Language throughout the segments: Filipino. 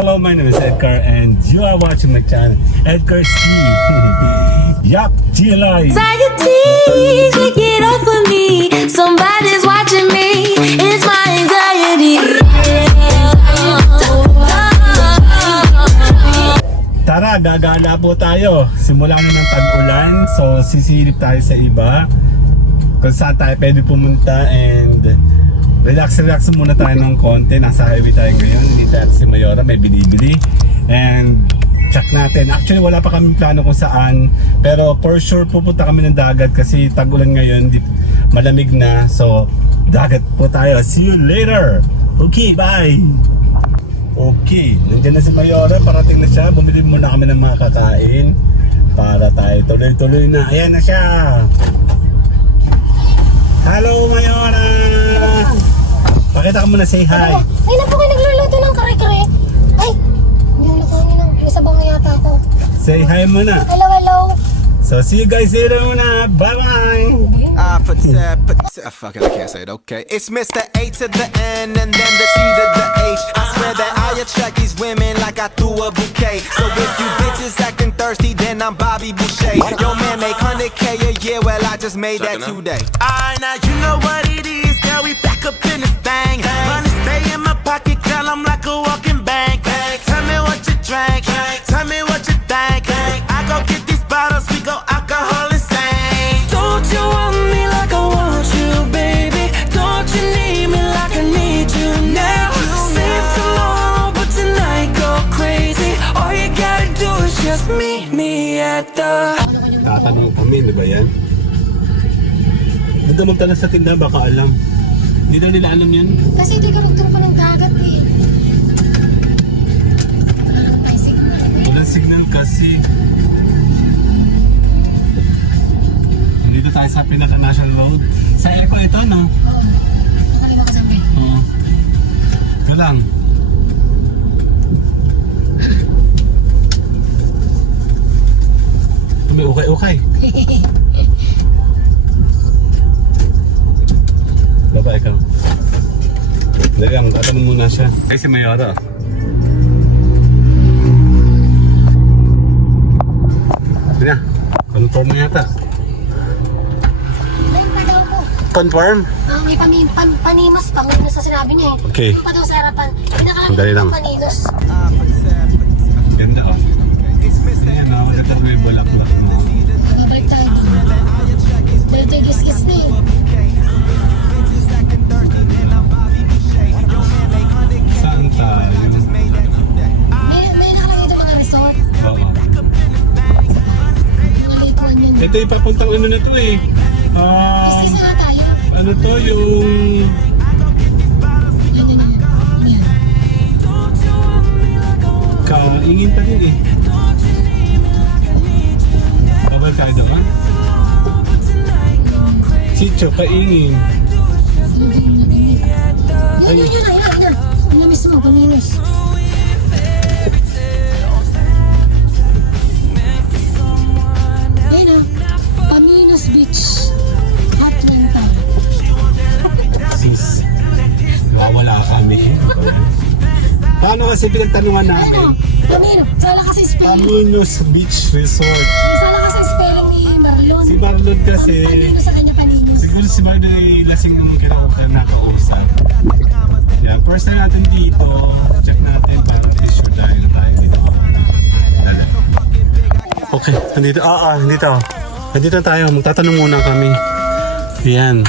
Hello, my name is Edgar and you are watching my channel, Edgar Ski. Yup, GLI. Anxiety, take it off of me. Somebody's watching me. It's my anxiety. Tara, gagala po tayo. Simula na ng tag-ulan, so sisilip tayo sa iba. Kung saan tayo pwede pumunta and relax muna tayo ng konti. Nasa highway tayo ngayon. Hindi tayo si Mayora, may binibili. And check natin. Actually, wala pa kaming plano kung saan. Pero for sure, pupunta kami ng dagat kasi tag-ulan ngayon. Malamig na. So, dagat po tayo. See you later! Okay, bye! Okay, nandiyan na si Mayora. Parating na siya. Bumili muna kami ng mga kakain para tayo tuloy-tuloy na. Ayan na siya! Hello, Mayora! Pakita ka muna, say hi. Ay, na po kayo nagluluto ng kare-kare. Ay, hindi mo nakain ng isabang na yata ako. Say hi muna. Hello, hello. So, see you guys later muna. Bye-bye! Fuck it, I can't say it, okay. It's Mr. A to the N and then the C to the H. I swear that I attract these women like I threw a bouquet. So if you bitches acting thirsty, then I'm Bobby Boucher. Yo, man, make 100K a year, well, I just made that today. Alright, now you know what it is, girl, we back up in this thing. Money stay in my pocket, girl, I'm like a walking bank. Tell me what you drank, tell me what you think. I go get these bottles, we go alcohol insane. Don't you want me like I want you, baby? Don't you need me like I need you now? Save tomorrow, but tonight go crazy. All you gotta do is just meet me at the... Tatanong kami, di ba yan? Ito magtanong sa tindahan, baka alam. Hindi daw nila alam yan. Kasi hindi ka nagturo pa ng dagat eh. Wala naman tayo signal. Walang signal kasi. Dito tayo sa pinaka-national road. Sa Eco ito, no? Oo. Nakaliwa ka sabi. Oo. Ito lang. Ito may ukay-ukay. Baba, ikaw. Dali lang, tatanong muna siya. Ay, si Mayora. Ito na, confirm na yata. May pa daw po. Confirm? May paninos pa. Ngayon sa sinabi niya eh. Okay. Yung pa daw sa harapan. Pinakalang Dali lang. paninos. Ganda, oh. Ayan, oh. Maganda may bulaklak, no? Babalik tayo doon. Dahil tayo gis-gis na eh. Saan tayo? May nakalagay doon mga resort. Oo. Mga likuan yan. Ito yung papuntang ano na to eh. Gis-gis na tayo. Ano to yung... Yan. Kaingin pa din eh. Babal tayo doon? Chicho, kaingin. Yan. Ano mismo, paninos. Yan o. Paninos Beach. Hot rental. Sis, wawala kami. Paano kasi pinagtanungan namin? Pamino. Sala kasi spelling. Paminos Beach Resort. Sala kasi spelling ni Marlon. Si Marlon overload kasi. Ano sa kanya paninis? Siguro si Barbie ay lasing nung nakausap. Yan, first time natin dito. Check natin paano issue dahil na tayo dito. Dali. Okay, nandito. Nandito. Nandito tayo. Magtatanong muna kami. Yan.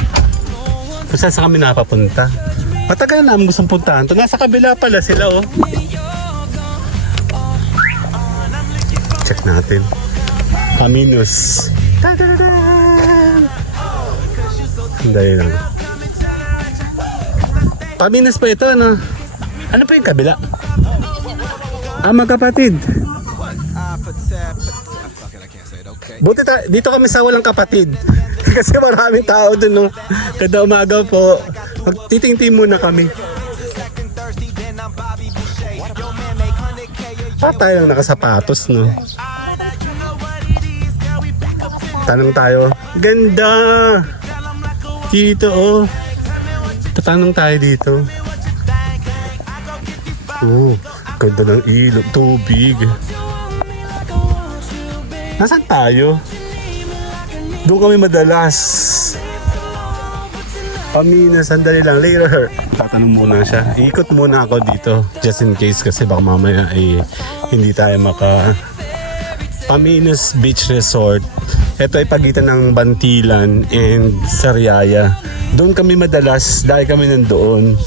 Kung saan kami napapunta. Matagal na namin gustong puntahan. To, nasa kabila pala sila, oh. Check natin. Caminos. Ta-da-da-dan! Dali lang. Caminos pa ito, ano? Ano pa yung kabila? Magkapatid. Buti dito kami sa walang kapatid. Kasi maraming tao dun, no? Kada umaga po, magtitingting muna kami. Tayo lang nakasapatos, no? Tanong tayo. Ganda! Dito, oh. Tatanong tayo dito. Oh, ganda ng ilog, tubig. Nasaan tayo? Doon kami madalas. Pamina, sandali lang. Later. Tatanong muna siya. Ikot muna ako dito. Just in case kasi baka mamaya ay hindi tayo maka... Paminas Beach Resort. Ito ay pagitan ng Bantilan and Sariaya. Doon kami madalas dahil kami nandoon.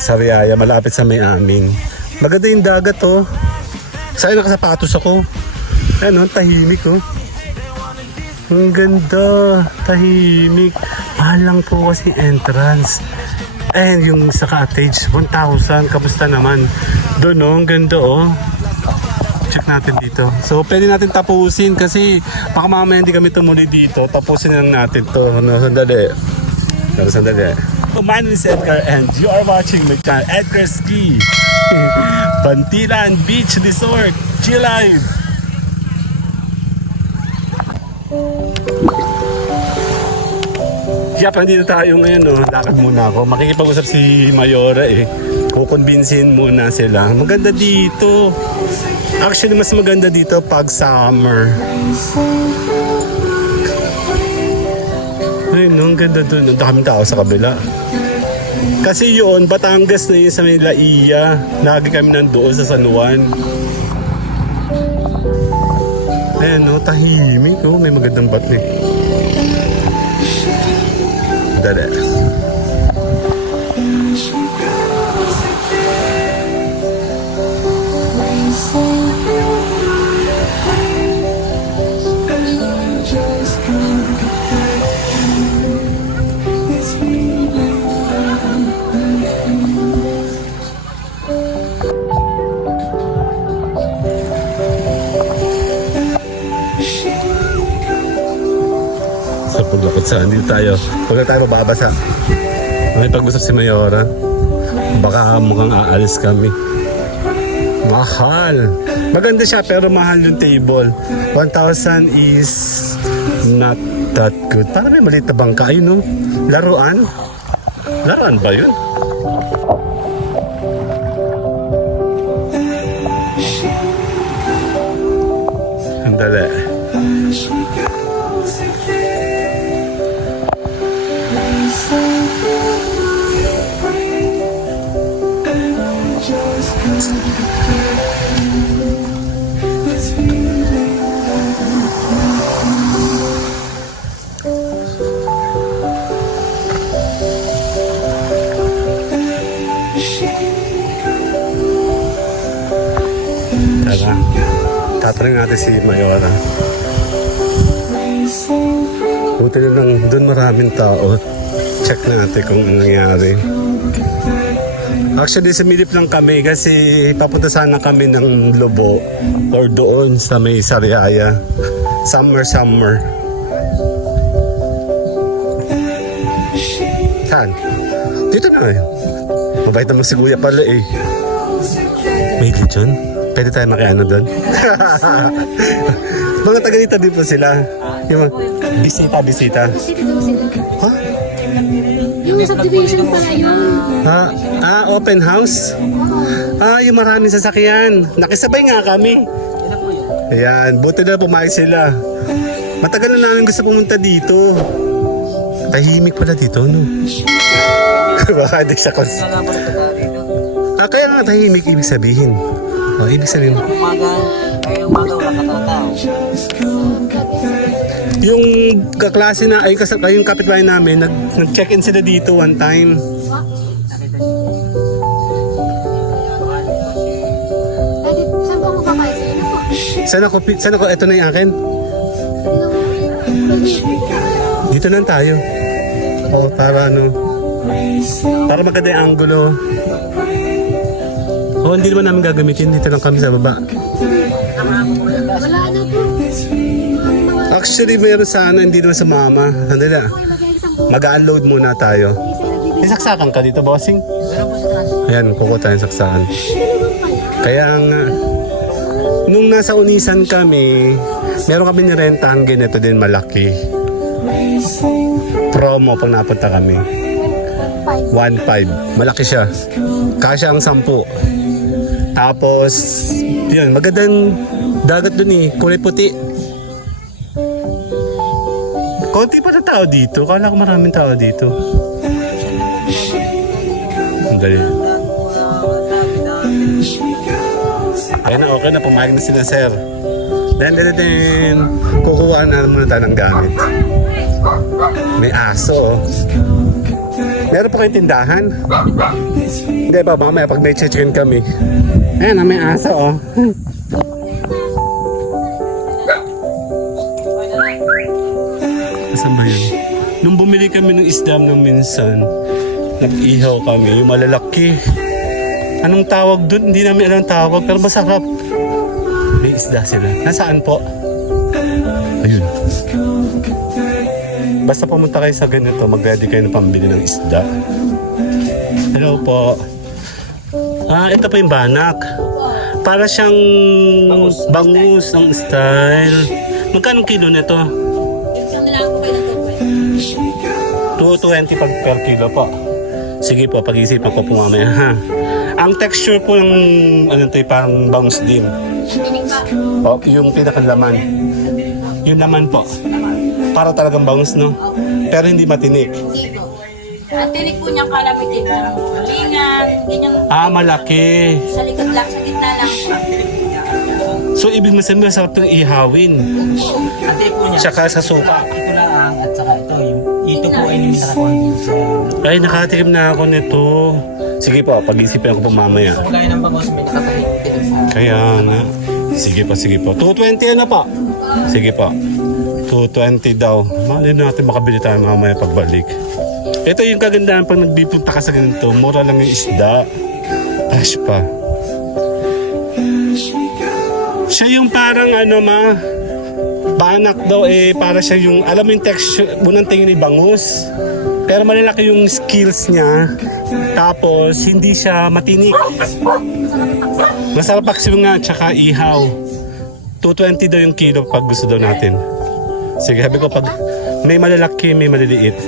Sariaya, malapit sa may amin. Maganda yung dagat, oh. Sa'yo nakasapatos ako. Ano, tahimik, oh. Ang ganda, tahimik. Mahal lang po kasi entrance. And yung sa cottage, 1,000. Kamusta naman? Doon, oh, ang ganda, oh. Check natin dito. So, pwede natin tapusin kasi baka mamaya hindi kami tumuli dito. Tapusin lang natin to. Ano, sandali. My name is Edgar and you are watching my channel, Edgar Ski. Bantilan Beach Resort. Chill live. Yap, nandito tayo ngayon, no? Lakad muna ako. Makikipag-usap si Mayora, eh. Kukonbinsin muna sila. Maganda dito. Actually, mas maganda dito pag summer. Ay, no, ang ganda dun. Ang daming tao sa kabila. Kasi yun, Batangas na yun sa may Laia. Lagi kami nandoon sa San Juan. Ayan, no, tahimik. Oh, may magandang batni. Dali. Sa paglakot saan dito tayo. Huwag na tayo mababasa. May pag-usap si Mayora. Baka mukhang aalis kami. Mahal. Maganda siya pero mahal yung table. 1,000 is not that good. Parang may maliit na bangka. Ayun, no? Laruan? Laruan ba yun? Sandali. Tara, tatanungin natin si Mayora. Buti na lang, doon maraming tao. Check natin kung ano nangyari. Actually, sumilip lang kami kasi papunta sana kami ng Lobo or doon sa may Sariaya. Summer. Saan? Dito na eh. Mabait naman si Kuya pala eh. May lechon? Pwede tayo makiano doon? Mga taga dito din po sila. Yung bisita. Bisita daw sila. Ha? Yung subdivision pala yun. Open house? Yung maraming sasakyan. Nakisabay nga kami. Ayan, buti na pumayag sila. Matagal na namin gusto pumunta dito. Tahimik pala dito, no? Baka di siya kaya nga tahimik, ibig sabihin. Ibig sabihin. Umaga wala katao-tao. Yung kaklase na, yung kapitbahay namin, nag-check-in sila dito one time. Pwede, saan po ako kakain? Saan ako? Ito na yung akin. Dito lang tayo. Para para maganda yung angulo. Hindi naman namin gagamitin. Dito lang kami sa baba. Wala na po. Actually, mayroon sa hindi naman sa mama. Sandali lang. Mag-unload muna tayo. May saksakan ka dito, bossing? Ayan, kuko tayong saksakan. Kaya nga, nung nasa Unisan kami, meron kami nirentahan ganito din malaki. Promo pag napunta kami. 1.5. Malaki siya. Kasya ang 10. Tapos, yun, magandang dagat dun eh. Kulay puti. Konti pa na tao dito. Kala ko maraming tao dito. Ang dali. Ayan na, okay na. Pumayag na sila, sir. Then, kukuha na muna tayo ng gamit. May aso, oh. Meron pa kayong tindahan? Hindi ba, mamaya pag may chicken kami. Ayan, may aso, oh. Saan ba yun? Nung bumili kami ng isda ng minsan, nag-ihaw kami, yung malalaki. Anong tawag dun? Hindi namin alam tawag, pero masarap. May isda sila. Nasaan po? Ayun. Basta pumunta kayo sa ganito, mag-ready kayo ng pambili ng isda. Hello po. Ito po yung banak. Para siyang bangus ang style. Magkano kilo nito? 220 per kilo po. Sige po, pag-isipan ko po mamaya ha. Ang texture po ng parang bangus din. O, yung pinakalaman. Yung laman po. Para talagang bangus, no? Pero hindi matinik. Hindi po. Ang tinik po niyang kalamitin na lingan, ganyan. Malaki. Sa likod lang, sa gitna lang po. So, ibig sabihin, masarap itong ihawin. Ate po niya. Tsaka sa suka. Ito lang at saka ito. Ito po ay nilarakuan dito sa... Ay, nakatikim na ako nito. Sige po, pag-isipin ko po mamaya. Kung kaya ng bangus, may nakatahitin sa... Kaya nga. Sige po. 220 na po. Sige po. 220 daw. Malay natin makabili tayo mamaya pagbalik. Ito yung kagandahan pag nagbipunta ka sa ganito. Mura lang yung isda. Fresh pa. Siya yung parang banak daw para siya yung, alam mo yung texture, unang tingin ni bangus. Pero malalaki yung skills niya. Tapos hindi siya matinik. Masarap paksiw nga, tsaka ihaw. 220 daw yung kilo pag gusto daw natin. Sige, sabi ko pag may malalaki, may maliliit.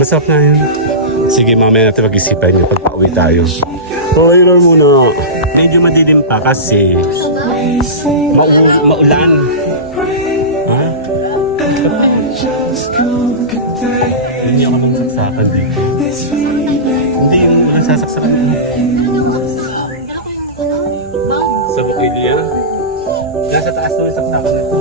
Masarap na yun. Sige, mamaya natin pag-isipan nyo pag pauwi tayo. So, ayun muna. Medyo madilim pa kasi maulan. Ha? Hindi ako nang saksakan dito. Hindi yung walang sasaksakan dito. Sa Bukilya. Nasa taas na yung saksakan nito.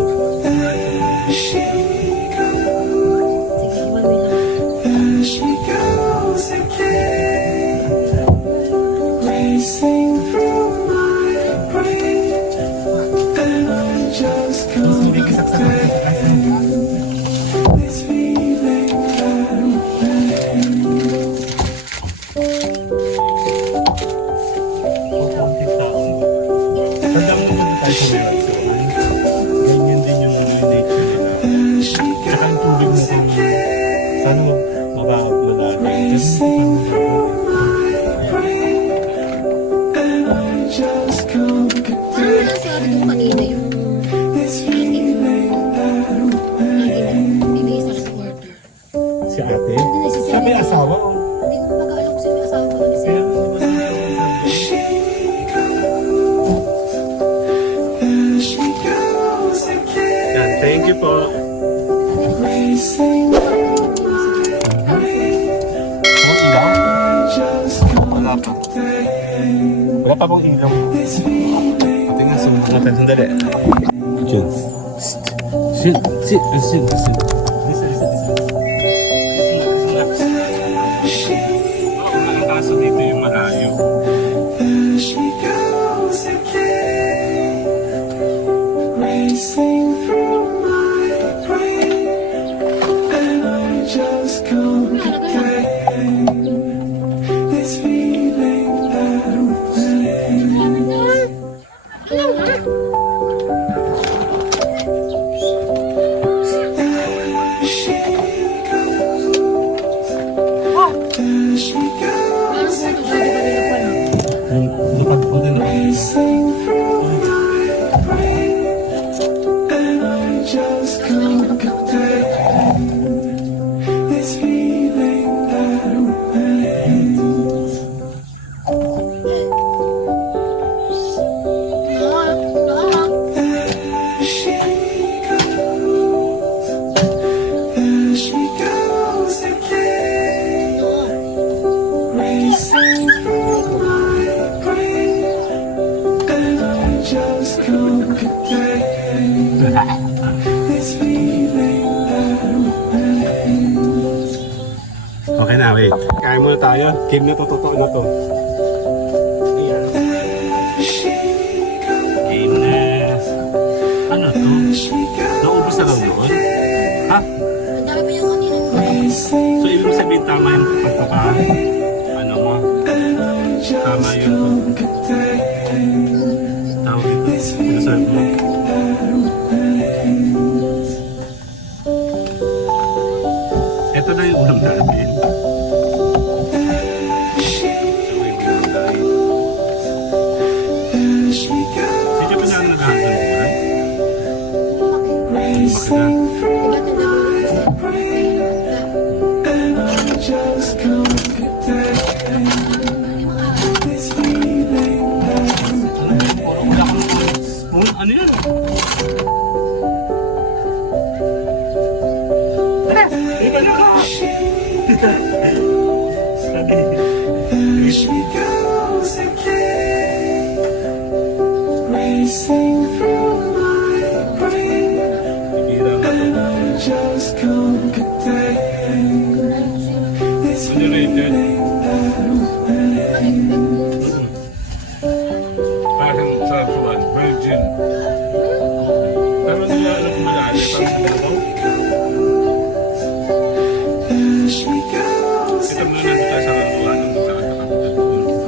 Si ate? Sabi asawa o? Hindi ko mag-aalam kung sino yung asawa ko. Yan, thank you po. Ang ilaw? Wala pa. Wala pa pong ilaw. Pati nga, sumunod natin. Sandali. Diyan. Sit. Listen. Oo, ang kaso dito yung malayo. Lupad po din. Okay na, wait. Kaya muna tayo. Game na to, totoo na to. Game na. Ano to? Naubos na lang doon? Ha? Ang dami pa yung kanina. So, ibig sabihin tama yung pagkaka... Ano mo? Tama yung... Tawag ito. Reserve mo. Ito na yung ulam natin. Sige pa na ang naghahanap ng ulam? Bakit na? Diba tanda mo? Wala kang spoon? Ano yun? Iba na ka! Underrated. Parang sa kuwan, virgin. Pero hindi na alam kung malali. Parang nagalaw. Ito muna nandito tayo sa karuan. Nandito tayo sa karuan.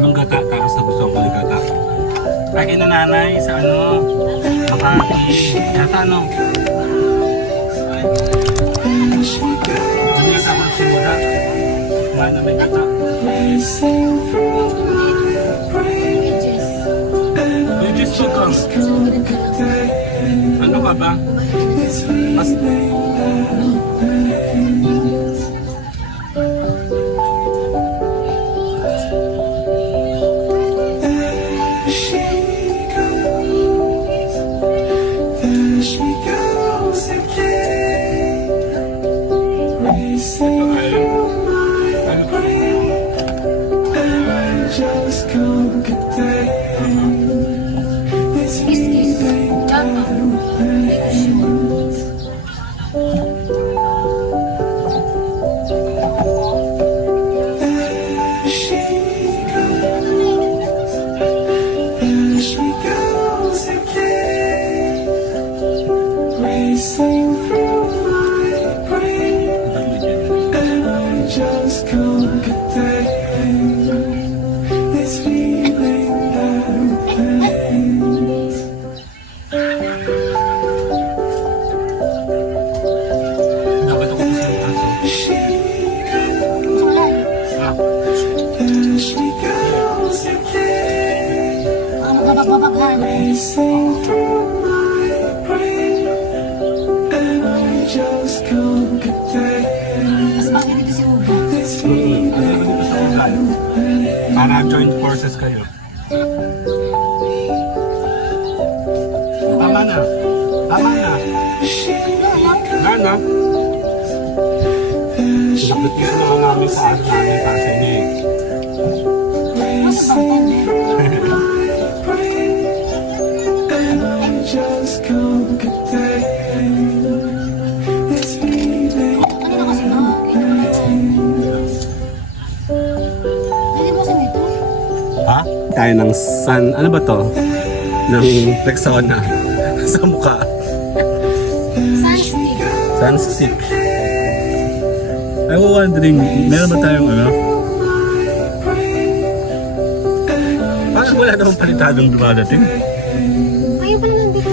ng gata, tapos nagustuhan ko ng gata. Lagi na nanay sa ano, Makati, yata ano. Ano yata ako simula? Kumain na may gata. You just took them. Ano ka ba? Mas... Para joint forces kayo. Tama na. Tama na. Na. Nakapitisan na namin sa ano namin kasi ni. Kanina kasi na. Hindi mo kasi ito. Ha? Tayo ng sun, ano ba to? Ng Rexona sa mukha. Sunstick. Sunstick. I was wondering, meron ba tayong ano? Parang wala namang palitadong dumadating. Ayaw pala nandito.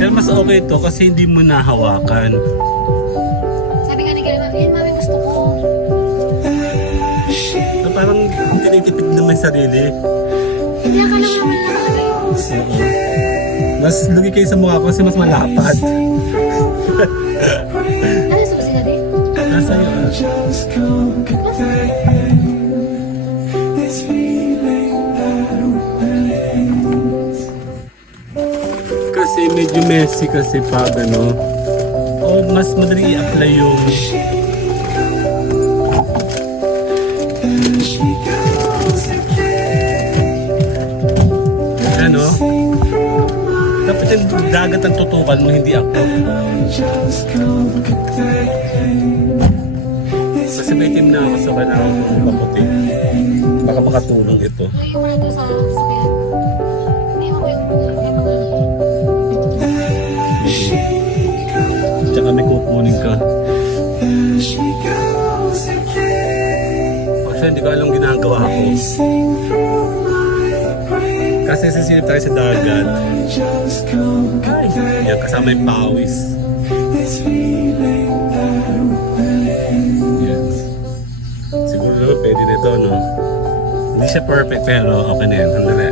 Pero mas okay to kasi hindi mo nahawakan. Sabi nga ni Gala, yan mami gusto ko. So, parang tinitipid naman yung sarili. Hindi ka lang naman nakalagay. Oo. Mas lugi kayo sa mukha ko kasi mas malapad. Ano sa kusina din? Nasa iyo. Kasi medyo messy kasi pag ano. O mas madali i-apply yung ano. Dapat yung dagat ang tutukan mo, hindi ako. Kasi may team na ako sa kailangan ng kaputi. Baka makatulong ito. Ayaw ko na ito sa sakyan. Hindi ko yung mga... Tsaka may kukunin ka. Actually, hindi ko alam ginagawa ko. Kasi sisilip tayo sa dagat. Yan, kasama yung pawis. Yan. Siguro pwede na ito, no? Hindi siya perfect pero okay na yan. Handali.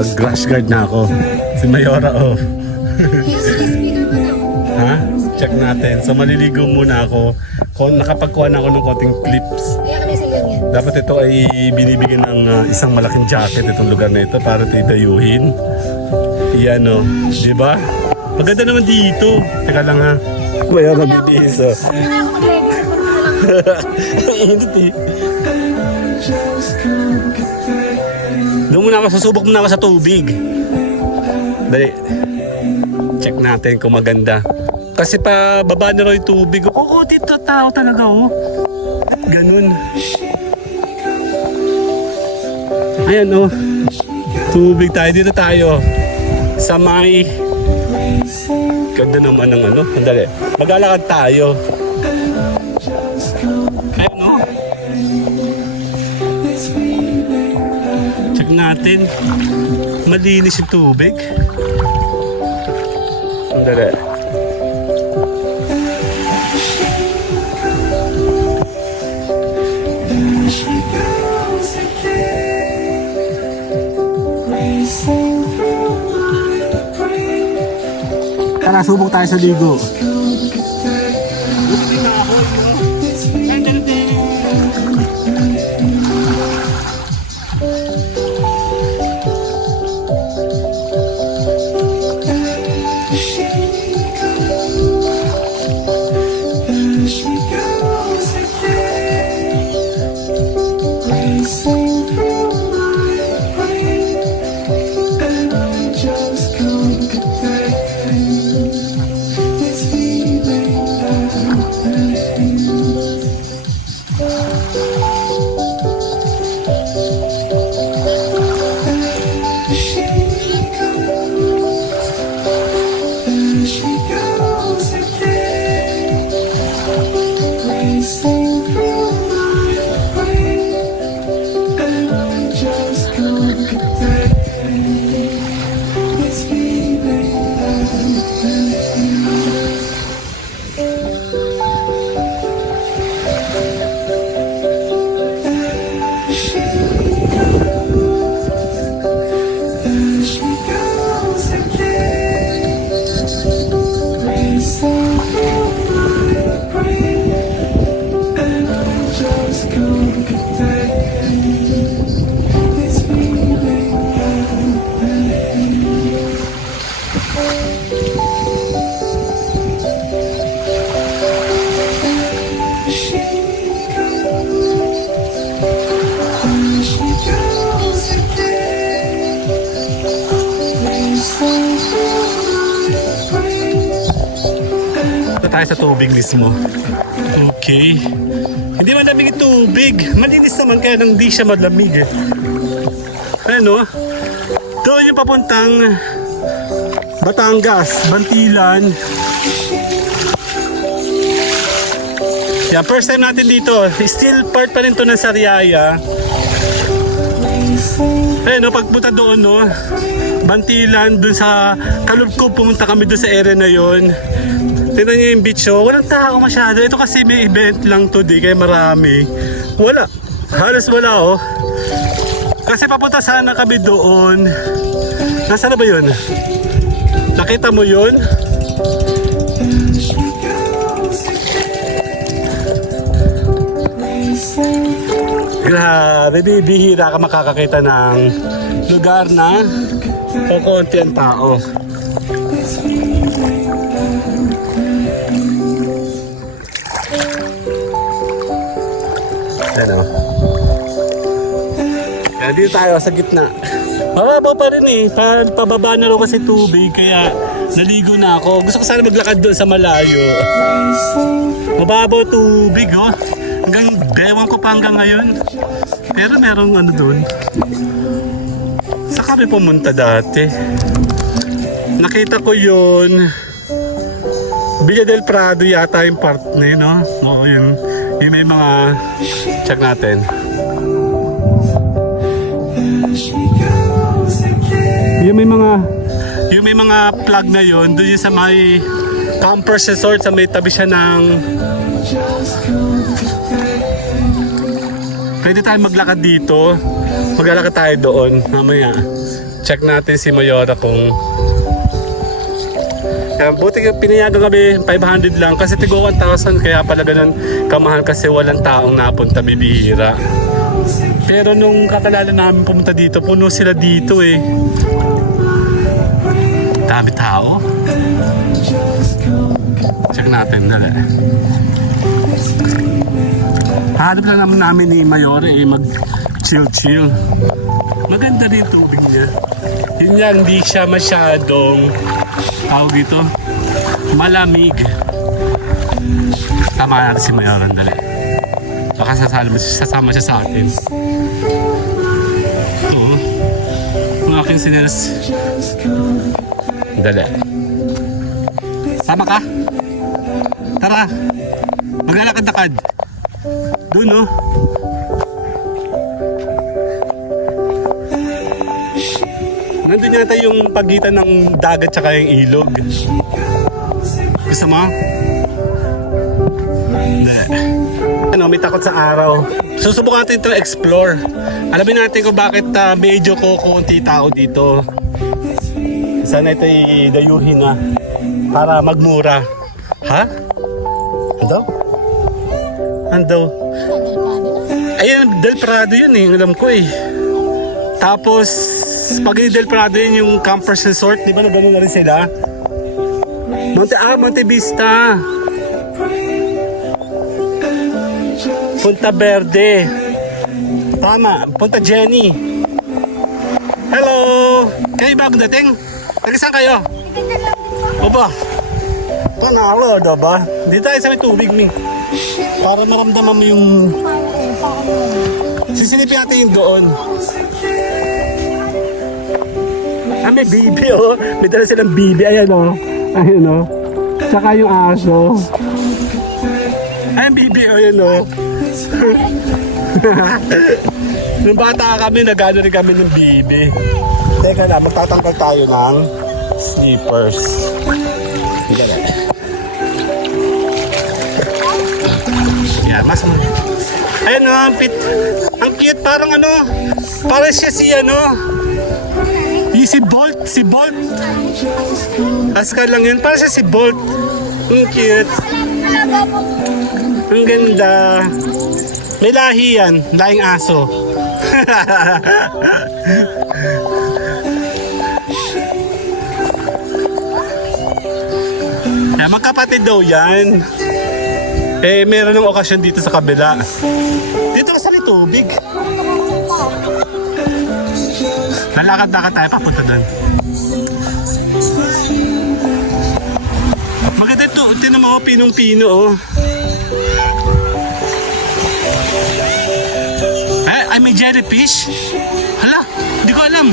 Nakapag-grass guard na ako. Si Mayora, oh. Ha? Check natin. So maliligo muna ako. Kung nakapagkuha na ako ng konting clips. Kaya kami silyon yan. Dapat ito ay binibigyan ng isang malaking jacket itong lugar na ito para titayuhin. Iyan o. Diba? Maganda naman dito. Teka lang ha. Mayora bibihis oh. Kaya ako mag-ready sa pag na lang. Ang init eh. Doon muna ako, susubok muna ako sa tubig. Dali. Check natin kung maganda. Kasi pa baba na raw yung tubig. Oo, dito tao talaga oh. Ganun. Ayan oh. Tubig tayo. Dito tayo. Sa may... Ganda naman ng ano. Andali. Maglalakad tayo. Ayan oh. Check natin. Malinis yung tubig. Andali. Tara, subok tayo sa ligo. Tayo sa tubig mismo. Okay. Hindi malamig yung tubig. Malinis naman kaya nang di siya malamig eh. Ano? Doon yung papuntang Batangas, Bantilan. Yeah, first time natin dito. Still part pa rin to ng Sariaya. Ano, pagpunta doon no, Bantilan, doon sa Kalubkob, pumunta kami doon sa area na yon. Tignan nyo yung beach oh. Walang tao masyado. Ito kasi may event lang today kaya marami. Wala. Halos wala oh. Kasi papunta sana kami doon. Nasaan na ba yun? Nakita mo yun? Grabe, bibihira ka makakakita ng lugar na kukunti ang tao. Ano? Kaya dito tayo sa gitna. Mababaw pa rin eh. Pababa na rin kasi tubig. Kaya naligo na ako. Gusto ko sana maglakad doon sa malayo. Mababaw tubig oh. Hanggang dewan ko pa hanggang ngayon. Pero merong ano doon. Saan kami pumunta dati? Nakita ko yun. Villa del Prado yata yung part na yun, no? Oo, yun. Yung may mga... Check natin. Yung may mga plug na yun, doon yung sa may Campers Resort, sa may tabi siya ng... Pwede tayo maglakad dito. Maglalakad tayo doon mamaya. Check natin si Mayora kung... buti pinayagan kami 500 lang kasi tigo 1,000 kaya pala ganun kamahal kasi walang taong napunta, bibihira. Pero nung kakalala namin pumunta dito, puno sila dito eh. Dami tao. Check natin, dali. Hanap lang naman namin ni Mayora eh, mag chill. Maganda rin tubig niya. Yun nga, hindi siya masyadong tawag ito, malamig. Tama natin si Mayora, dali. Baka sasama siya sa atin. Oo. Ang aking sinelas. Dali. Sama ka? Tara. Maglalakad-lakad. Doon, no? Nandun yata yung pagitan ng dagat tsaka yung ilog. Gusto mo? Hindi. Ano, may takot sa araw. Susubukan natin ito explore. Alamin natin kung bakit medyo konti tao dito. Sana ito dayuhin na para magmura. Ha? Ano? Ano? Ayan, Del Prado yun eh. Alam ko eh. Tapos, pag Del Prado yun yung campers resort, di ba na gano'n na rin sila? Monte Vista. Punta Verde. Tama, Punta Jenny. Hello! Kayo bagong dating? Nag-isang kayo? Oba? Panalo, diba? Dito tayo sa may tubig, Ming. Para maramdaman mo yung... Sisilipin natin yung doon. May bibi oh. May dala silang bibi. Ayan oh. Ayan oh. Tsaka yung aso. Ayan bibi oh. Ayan oh. Nung bata kami, nag-ano rin kami ng bibi. Teka na, magtatanggal tayo ng slippers. Yan, mas mo. Ayan oh, ang cute. Parang ano. Parang siya si ano. Si Bolt. Askar lang yun. Para siya si Bolt. Ang cute. Ang ganda. May lahi yan. Lahing aso. Magkapatid daw yan. Eh, meron ng okasyon dito sa kabila. Dito kasi may tubig. Lalakad-lakad tayo papunta doon. Maganda ito. Tinan mo, pinong-pino oh. Ay, may jellyfish? Hala, hindi ko alam.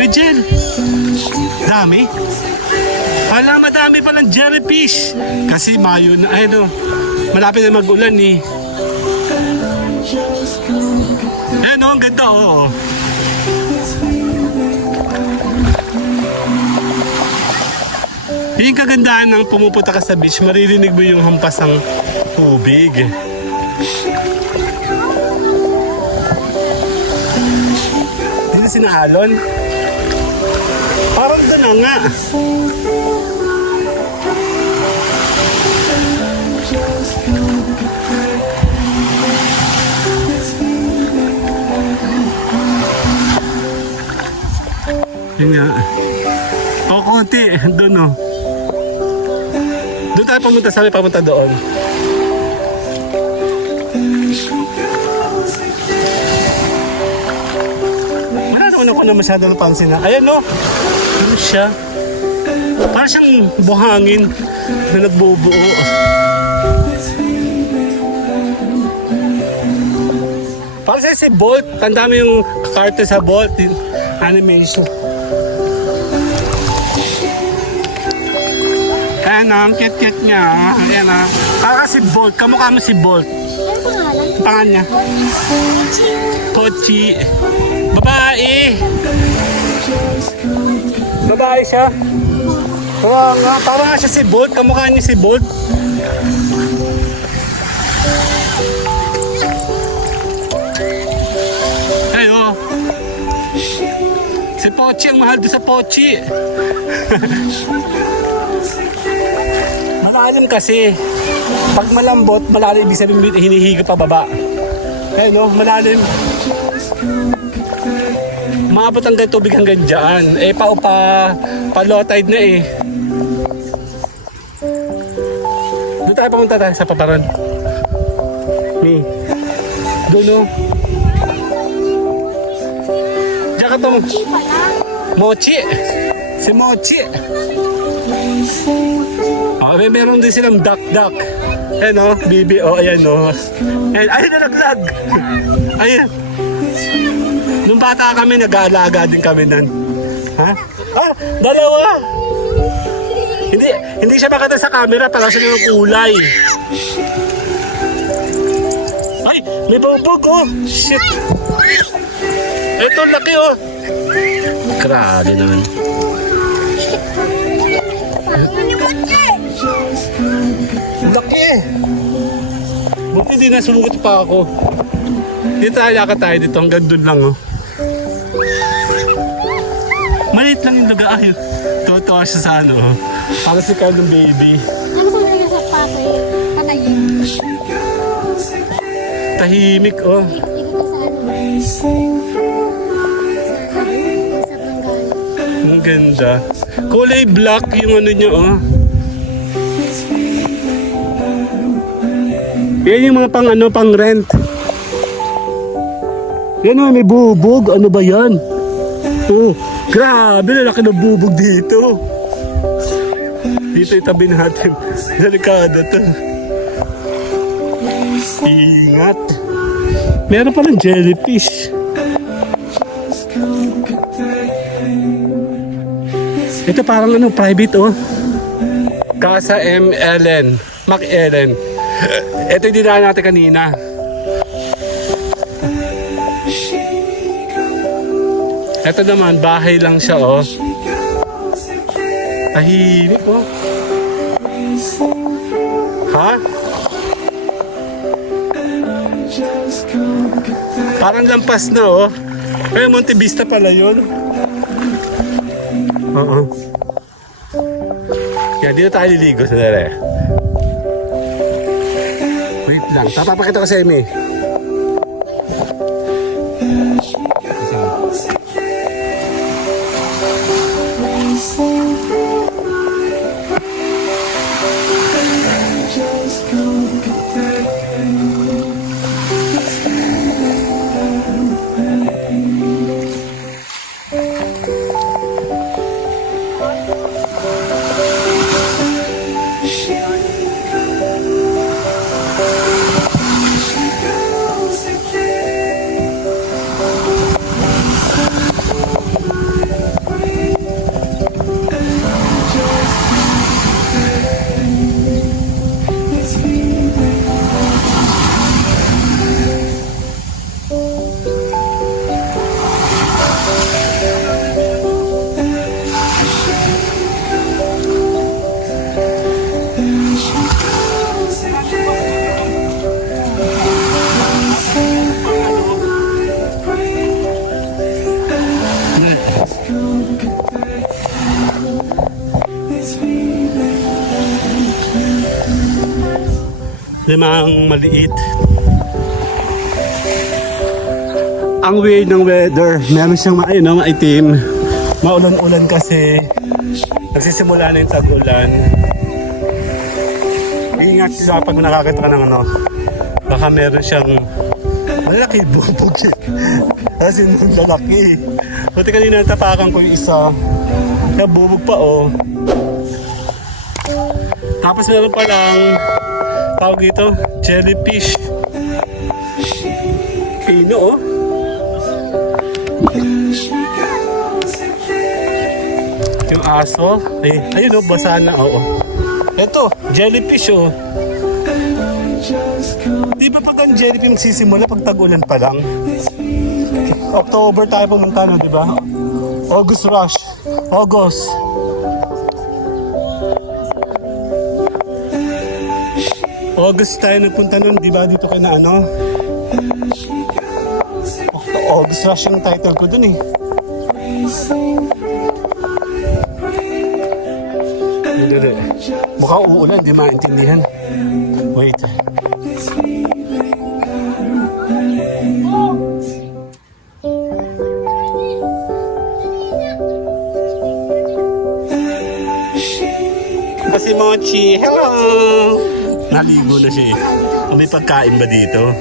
May dami? Hala, madami palang jellyfish. Kasi Mayo na, ay no, malapit na mag-ulan eh. Ayan oh, ang ganda oh. Yung kagandahan ng pumupunta ka sa beach, maririnig mo yung hampas ng tubig. Dito sinaalon. Parang doon na nga. Yun nga. O, konti. Doon o. Doon tayo pumunta. Sabi pamunta doon. Wala naman ako na masyado napansin na. Ayan o. Ano siya? Parang siyang buhangin na nagbubuo. Parang siya si Bolt. Tanda mo yung karte sa Bolt. Animation. Ayan na, ang cute-cute niya. Ayan na. Parang si Bolt. Kamukha mo si Bolt. Ano pangalan? Pangalan niya? Pochi. Babae. Babae siya. Oo nga. Parang nga siya si Bolt. Kamukha niya si Bolt. Ayo. Pochi, ang mahal doon sa Pochi. Malalim kasi. Pag malambot, malalim, ibig sabihin hinihiga pa baba. Eh no, malalim. Maabot hanggang tubig hanggang dyan. Eh, pa low tide na eh. Doon tayo pumunta tayo sa Paparan. Doon no. Diyan ka tong Mochi. Si Mochi. Meron din silang duck. Ayan o, bibi o, ayan o. Ayun na naglag. Ayan. Nung bata kami, nag-aalaga din kami nun. Ha? Ah, dalawa! Hindi siya makita sa camera, parang siya yung kulay. Ay, may bubog oh! Shit! Ito, laki oh! Grabe naman. Laki eh! Buti di nasumugot pa ako. Dito tayo dito, hanggang dun lang oh. Maliit lang yung lugar. Ay, tutuwa siya sa ano oh. Para si Carl ng baby. Ano sa mga sa papa eh? Patayin. Tahimik oh. Ikot ko sa ano. Sa Bengal. Ang ganda. Kulay black yung ano niya oh. Yan yung mga pang rent. Yan o, may bubog. Ano ba yan? Oh, grabe, lalaki na bubog dito. Dito itabi natin. Delikado to. Ingat. Meron pa ng jellyfish. Ito parang ano, private oh. Casa M. Ellen. Mac Ellen. Ito yung dinaan natin kanina. Ito naman, bahay lang siya, oh. Tahimik, oh. Ha? Parang lampas na, oh. Eh, Monte Vista pala yun. Oo. Kaya dito tayo liligo sa dere. Wait lang, papapakita ko sa Amy. Limang maliit. Ang weird ng weather. Meron siyang maitim. Maulan-ulan kasi. Nagsisimula na yung tag-ulan. Ingat sila pag nakakita ka ng ano. Baka meron siyang malaki bubog. Kasi nung lalaki. Buti kanina natapakan ko yung isa. Nabubog pa oh. Tapos meron pa lang tawag dito, jellyfish. Pino oh. Yung aso. Ayun oh, basa na oh. Ito, jellyfish oh. Di ba pag ang jellyfish magsisimula pag tag-ulan pa lang? October tayo pumunta no, di ba? August rush. August. August tayo nagpunta nun, di ba? Dito kayo na ano? August rush yung title ko dun eh. Hindi. Mukhang uulan, di maintindihan. Wait. Si Mochi, hello! Naligo na siya eh. May pagkain ba dito?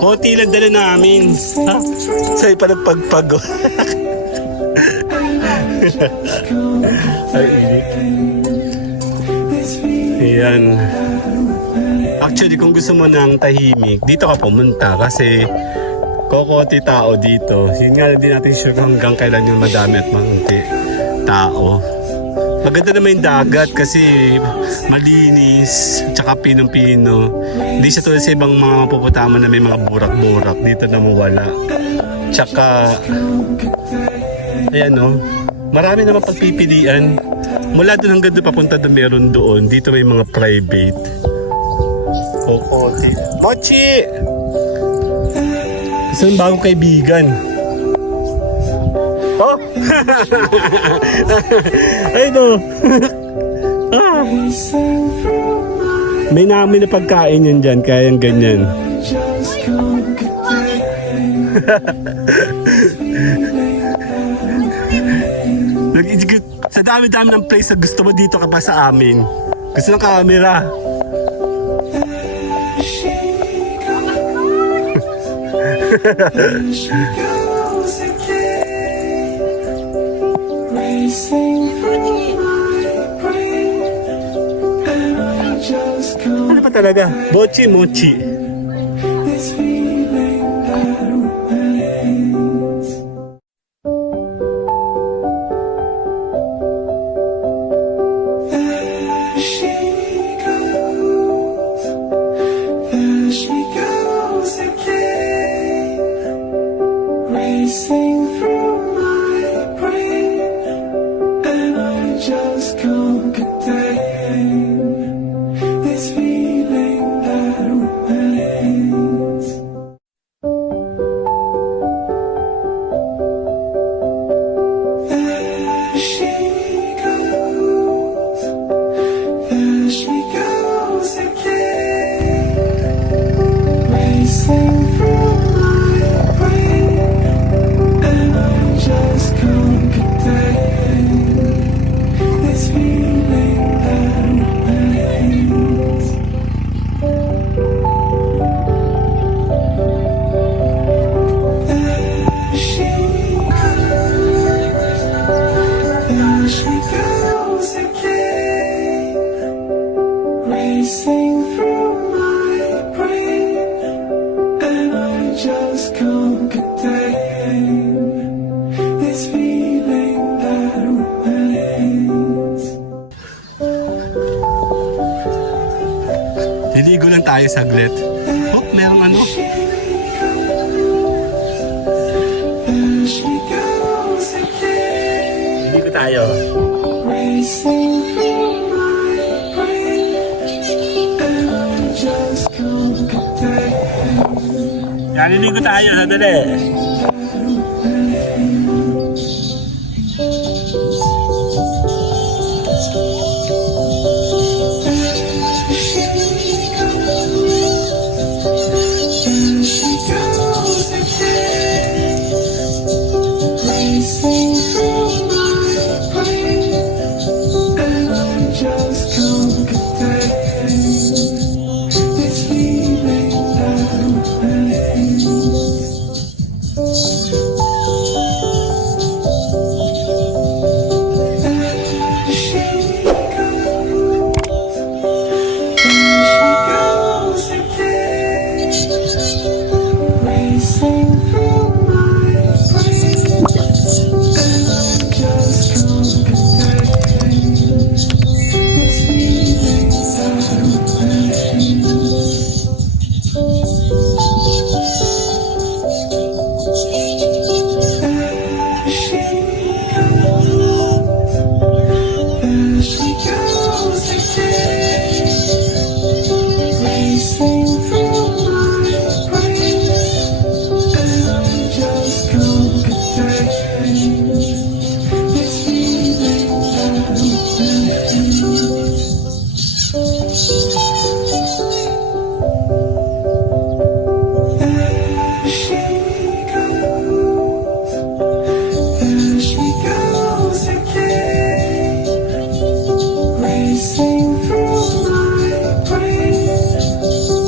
Konti lang dala namin. Ha? Sa'yo pa nagpagpag. Ay, init. Ayan. Actually, kung gusto mo ng tahimik, dito ka pumunta kasi kokonti tao dito. Yun nga, hindi natin sure hanggang kailan yung madami at makunti tao. Maganda naman yung dagat kasi malinis, tsaka pinong-pino. Hindi siya tulad sa ibang mga mapuputaman na may mga burak-burak. Dito na mawala. Tsaka, ayan o, marami naman pagpipilian. Mula doon hanggang doon papunta doon meron doon. Dito may mga private. Kokote. Mochi! Gusto ng bagong kaibigan. Oh! Ay no! Ah. May namin na pagkain yan dyan, kaya yung ganyan. Sa dami-dami ng place na gusto mo dito ka pa sa amin. Gusto ng camera. Ano pa talaga? Mochi, mochi. Racing through my brain, and I just can't contain this feeling that remains. There she goes again, racing through my brain, and I just can't contain this feeling that remains. There she goes again, racing through my brain, and I just can't contain this feeling that remains. Liligo lang tayo saglit. Oh, merong ano? There she goes again, Liligo tayo. racing through my brain, and I just can't contain. Yan, liligo tayo. Sadali. There she goes again, racing through my brain, and I just can't contain this feeling that remains. There she racing through my brain,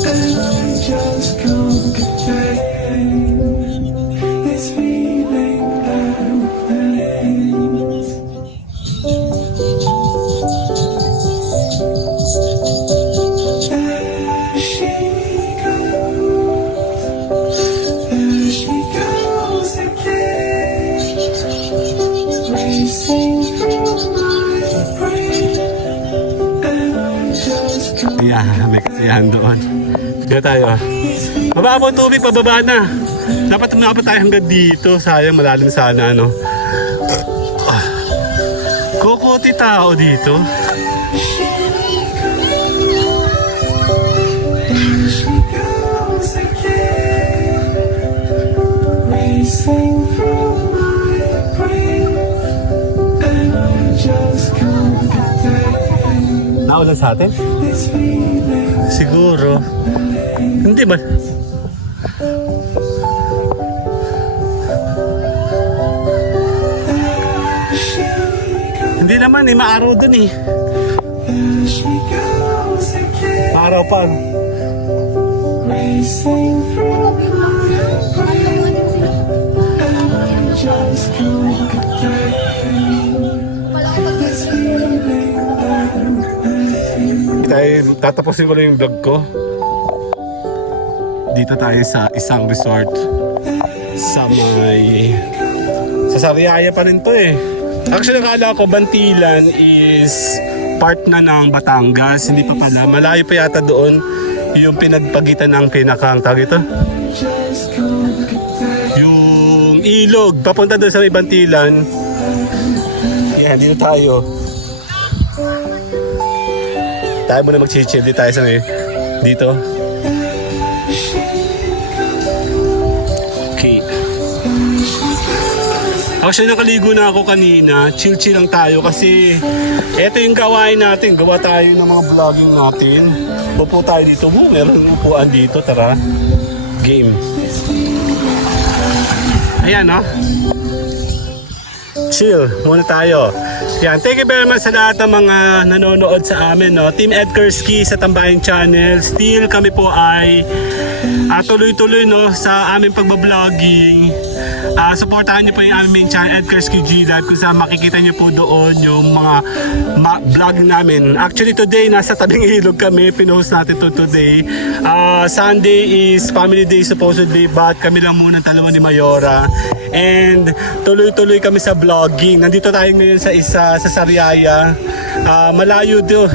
and I just can't contain this feeling that remains. There she goes again, racing through my brain, and I just can't. Yeah, may kasiyahan doon. Dito tayo. Baba po ang tubig, pababa na. Dapat umapa tayo hanggang dito. Sayang, malalim sana, ano. Ah. Kukuti tao dito. She goes again, racing through my brain, and I just can't contain Naulan sa atin? this feeling. Siguro. Hindi ba? Hindi naman eh, maaraw dun eh. There she goes again, Maaraw pa. Ano? racing through my brain, and I just can't contain this feeling that remains. Tayo, tatapusin ko lang yung vlog ko. Dito tayo sa isang resort sa may... Sa Sariaya pa rin to eh. Actually, akala ko Bantilan is part na ng Batangas. Hindi pa pala. Malayo pa yata doon yung pinagpagitan ng pinakang tawag ito. Yung ilog. Papunta doon sa may Bantilan. Yan, dito tayo. Tayo muna mag-chill. Dito tayo sa may... Dito. Okay. Actually, nakaligo na ako kanina. Chill-chill lang tayo kasi eto yung gawain natin. Gawa tayo ng mga vlogging natin. Upo tayo dito. Meron upuan dito. Tara. Game. Ayan, no? Chill. Muna tayo. Yan. Thank you very much sa lahat ng mga nanonood sa amin, no? Team Ed Kursky sa Tambayan Channel. Still, kami po ay tuloy-tuloy, no, sa aming pagbabloging. Supportahan niyo po yung aming channel Ed Kursky G Live kung saan makikita niyo po doon yung mga vlog namin. Actually today nasa tabing ilog kami, pinost natin to today. Sunday is family day supposedly, but kami lang muna dalawa ni Mayora. And tuloy-tuloy kami sa vlogging. Nandito tayo ngayon sa sa Sariaya. Malayo do.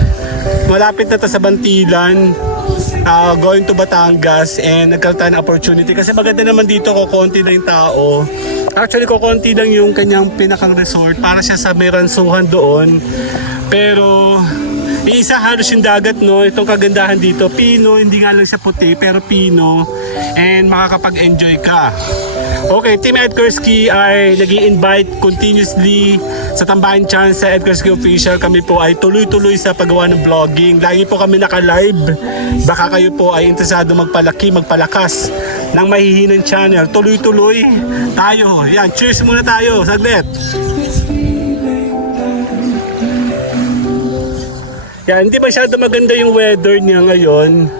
Malapit na to sa Bantilan. Going to Batangas, and nagkaroon tayo ng opportunity kasi maganda naman dito, kukonti na yung tao. Actually kukonti lang yung kanyang pinakang resort para siya sa may ransuhan doon, pero iisa halos yung dagat, no. Itong kagandahan dito, pino, hindi nga lang siya puti pero pino, and makakapag-enjoy ka. Okay, Team Ed Kursky ay nag-i-invite continuously sa Tambayan Channel sa Ed Kursky Official. Kami po ay tuloy-tuloy sa paggawa ng vlogging. Lagi po kami naka-live. Baka kayo po ay interesado magpalaki, magpalakas ng mahihinang channel. Tuloy-tuloy tayo. Yan, cheers muna tayo. Saglit. Yan, hindi masyado maganda yung weather niya ngayon.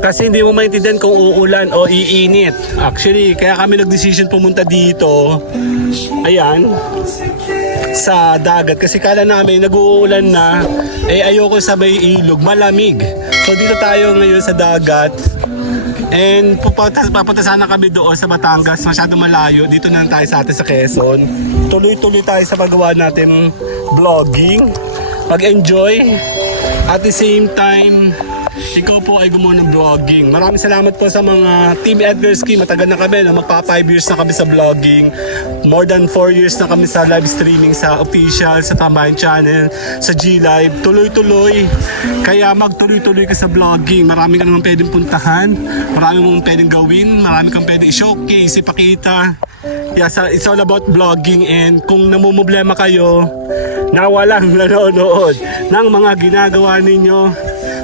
Kasi hindi mo maintindihan kung uulan o iinit. Actually, kaya kami nag-decision pumunta dito. Ayan. Sa dagat. Kasi kala namin nag-uulan na. Eh ayoko sa may ilog. Malamig. So dito tayo ngayon sa dagat. And papunta sana kami doon sa Batangas. Masyado malayo. Dito na tayo sa atin sa Quezon. Tuloy-tuloy tayo sa paggawa natin vlogging. Mag-enjoy. At the same time, ikaw po ay gumawa ng vlogging. Maraming salamat po sa mga Team Ed Kursky. Matagal na kami, no? Magpa 5 years na kami sa vlogging. More than 4 years na kami sa live streaming sa official, sa Tambayan Channel, sa G Live. Tuloy-tuloy. Kaya magtuloy-tuloy ka sa vlogging. Marami ka naman pwedeng puntahan. Marami mong pwedeng gawin. Marami kang pwedeng i-showcase, ipakita. Yeah, it's all about vlogging. And kung namumblema kayo na walang nanonood ng mga ginagawa ninyo,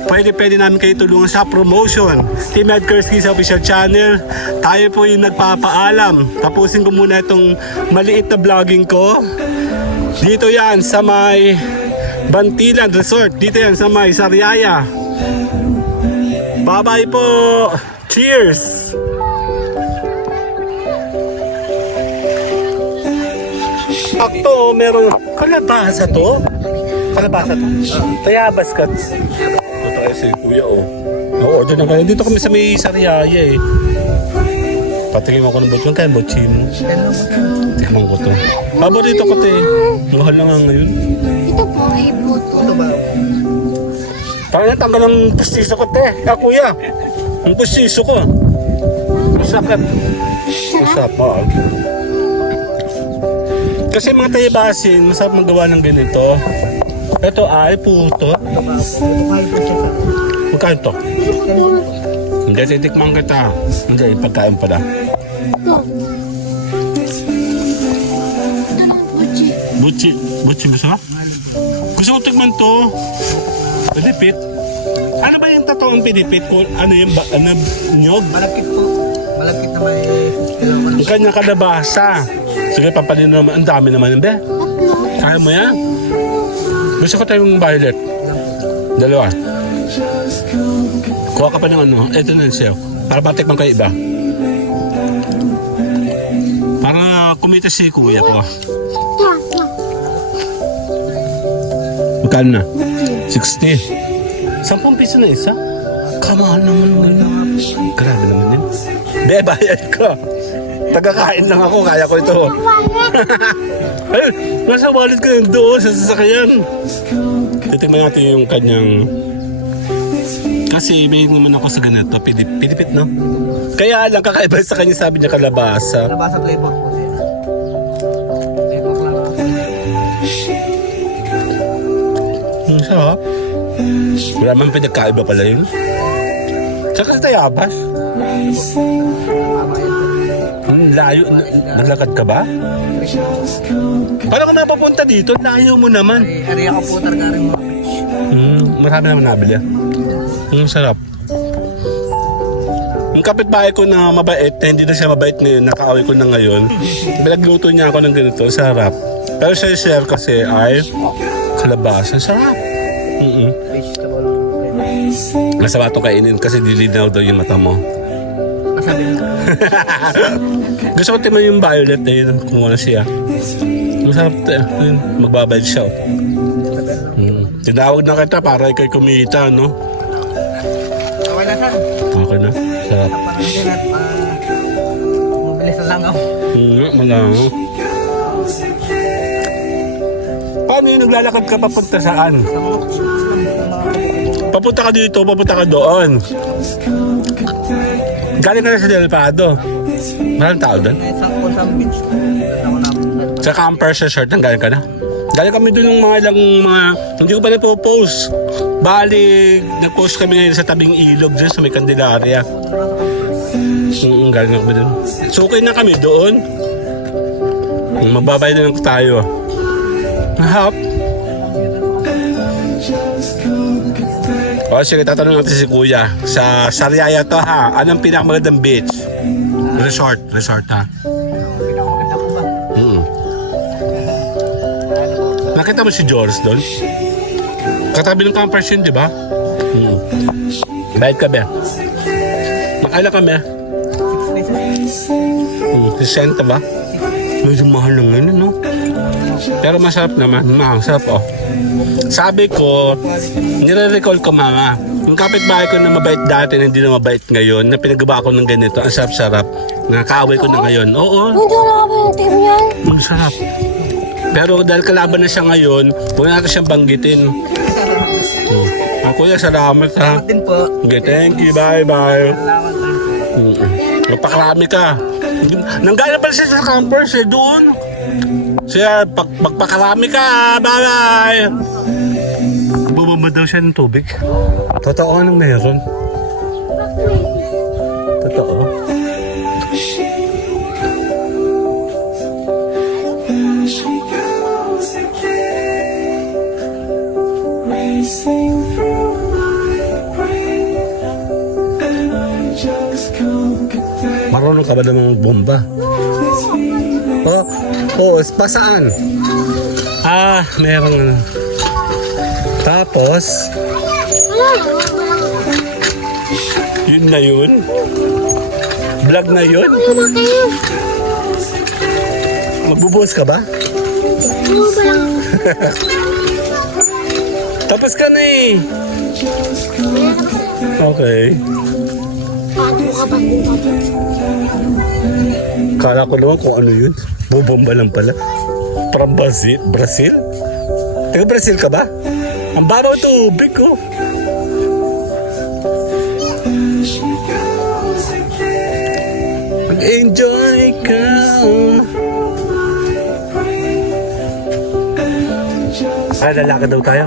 pwede namin kayo tulungan sa promotion. Team Ed Kursky sa official channel. Tayo po yung nagpapaalam. Tapusin ko muna itong maliit na vlogging ko. Dito yan sa may Bantilan Resort. Dito yan sa may Sariaya. Bye-bye po. Cheers. Akto, meron. Kalabasa to? Kalabasa to? Tayabas ka. Ito tayo si Kuya, oh. Na-order na kayo. Dito kami sa may Sariaya, eh. Patingin mo ako ng butchon. Kaya butchin mo. Tingnan ko to. Paborito ko to, eh. Mahal na nga ngayon. Ito po ay puto. Parang natanggal ang pustiso ko, te. Kuya. Ang pustiso ko. Masakit. Masakit. Kasi mga tayabasin, masarap magawa ng ganito. Ito ay puto. Magkain to? Hindi, titikman kita. Hindi, pagkain pala. Buchi. Buchi mo sa? Gusto ko tikman to. Pinipit. Ano ba yung totoong pinipit? Ano yung nyog? Malapit po. Malapit na may Ang kanyang kalabasa. Sige, papalino naman. Ang dami naman yun, be. Kaya mo yan? Gusto ko tayong violet. Dalawa. Kuha ka pa ng ano. Ito na siya. Para matikman kayo iba. Para kumita si kuya ko. Magkano na? 60. 10 piso na isa? Kamahal naman. Grabe naman yun. Be, bayad ko. Tagakain lang ako, kaya ko ito. Ayun, nasa wallet ko yung doon sa sasakyan. Titignan natin yung kanyang... Kasi may naman ako sa ganito, pinipit, no? Kaya lang, kakaiba sa kanya, sabi niya kalabasa. Kalabasa flavor po siya. Flavor lang. Sarap. Wala man pinagkaiba pala yun. Tsaka tayabas. Layo, naglakad ka ba? Paano ka napapunta dito? Layo mo naman. Area ko po talaga rin mga beach. Marami naman nabili. Sarap. Yung kapitbahay ko na mabait, na hindi na siya mabait ngayon, nakaaway ko na ngayon. Pinagluto niya ako ng ganito, sarap. Pero siya share kasi ay kalabasa, sarap. Masama ito kainin kasi dilinaw daw yung mata mo. Gusto ko timan yung violet na yun, kung ano siya. Masarap yun, magbabayad siya. Tinawag na kita para ikay kumita, no? Okay na sir. Okay na, sarap. Kapag at mabilis na lang ako. Malango. Paano yung naglalakad ka papunta saan? Papunta ka dito, papunta ka doon. Galing ka na sa Del Prado. Maraming tao doon. Sa beach. Sa Campers Resort, galing ka na. Galing kami doon ng mga ilang mga... Hindi ko pa na-post. Bali, nag-post kami ngayon sa tabing ilog dyan sa may Candelaria. Galing na kami doon. So okay na kami doon. Magbabay na lang tayo. Nahap. O sige, tatanong natin si Kuya. Sa Sariaya to ha. Anong pinakamagandang beach? Resort ha. Nakita mo si George doon? Katabi ng campers yun, di ba? Bayad ka ba? Nakailan kami? 60 ba? Medyo mahal lang ngayon, no? Pero masarap naman. Masarap, oh. Sabi ko, nire-recall ko mama. Yung kapitbahay ko na mabait dati na hindi na mabait ngayon, na pinagawa ko ng ganito, ang sarap-sarap. Nakakaaway ko na ngayon. Oo. Hindi wala ka ba yung team yan? Ang sarap. Pero dahil kalaban na siya ngayon, huwag natin siyang banggitin. Kuya, salamat ha. Salamat din po. Okay, thank you. Bye-bye. Salamat din po. Magpakarami ka. Nanggana pala siya sa campers eh, doon. Siya, magpakarami ka. Bye-bye. Bumaba daw siya ng tubig. Totoo anong meron? Totoo. Marunong ka ba ng bomba? Oh, pa saan? Merong ano. Tapos, yun na yun. Vlog na yun. Magbubuhos ka ba? Tapos ka na eh. Okay. Kala ko naman kung ano yun. Bubomba lang pala. From Brazil? Brazil? Taga Brazil ka ba? Ang babaw tubig ko. Mag-enjoy ka. Ay, lalakad daw tayo.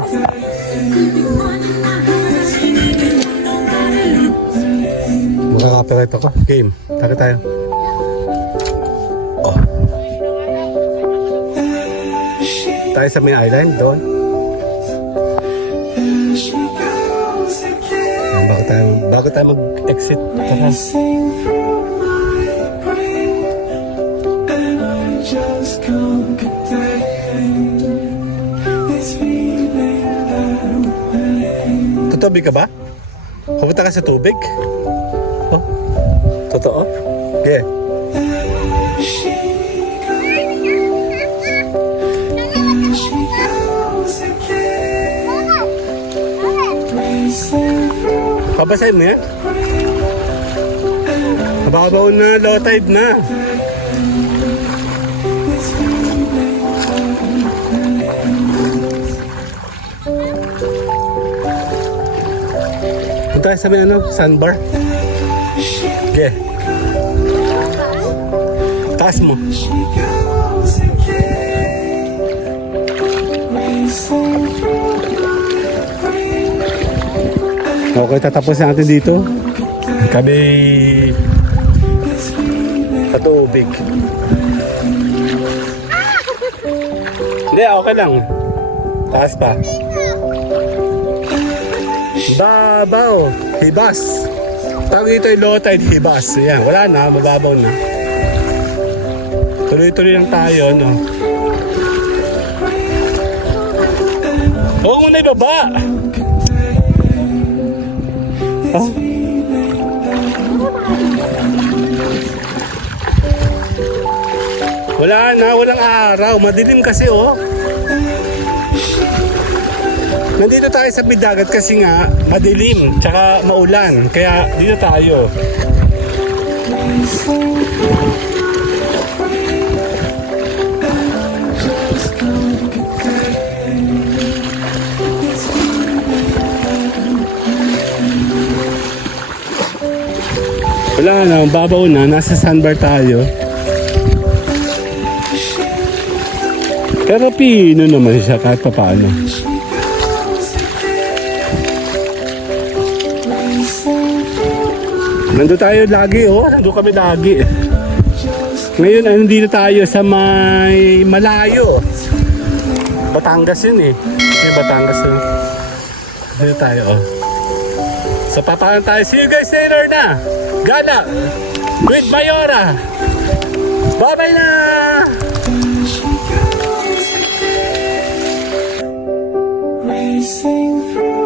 Makaka-copyright ako. Game. Taka tayo. Oh. Tayo sa main island doon. Bago tayo mag-exit. Tara. just can't contain this feeling that I'm feeling. Tutubi ka ba? Pupunta ka sa tubig? Oh, totoo? Okay. She goes again. Racing through Pabasahin mo yan? Mababaw na, low tide na. Punta tayo sa may sandbar. Okay. Taas mo. she goes again. Racing through my brain. Okay, tatapos natin dito. Kami sa tubig. Hindi, okay lang. Taas pa. Babaw. Hibas. Tawag dito yung low tide, hibas. Yan, wala na, mababaw na. Tuloy-tuloy lang tayo, no? Huwag mo na ibaba! Oh. Wala na, walang araw. Madilim kasi, oh. Nandito tayo sa bidagat kasi nga madilim, tsaka maulan. Kaya dito tayo. Wala na, babaw na. Nasa sandbar tayo. Pero pino naman siya kahit pa paano. Nandun tayo lagi, oh. Nandun kami lagi. Ngayon, nandito tayo sa may malayo. Batangas yun eh. May Batangas yun. Nandito tayo, oh. So, papahan tayo. See you guys later na. Gala. With Mayora. Bye-bye na. Racing through